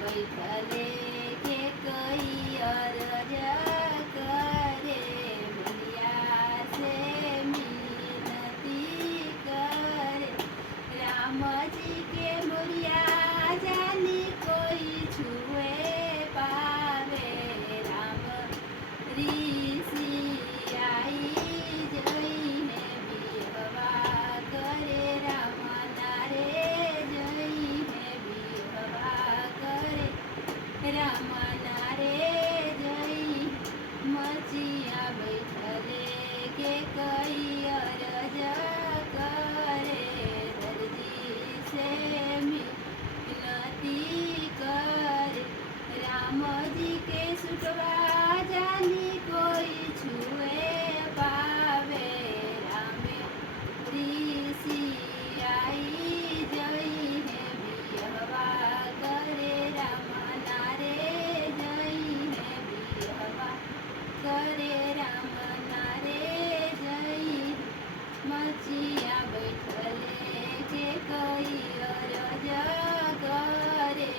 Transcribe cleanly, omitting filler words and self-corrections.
बैठले के कई अरज करे भैया से मिनती करे राम जी के मुरिया जानी कोई छुए पावे राम ऋषि आई जईने बिहवा करे राम नारे जईने बिहवा करे राम नारे जई मचिया बैठले के कई अरज करे दर्जी से मिनती करे राम जी के सुटवा जानी कोई छुए पावे राम ऋषि आई जई है बिहवा करे राम नारे जई है बिहवा करे राम नारे जई मचिया बैठले के कई अरज करे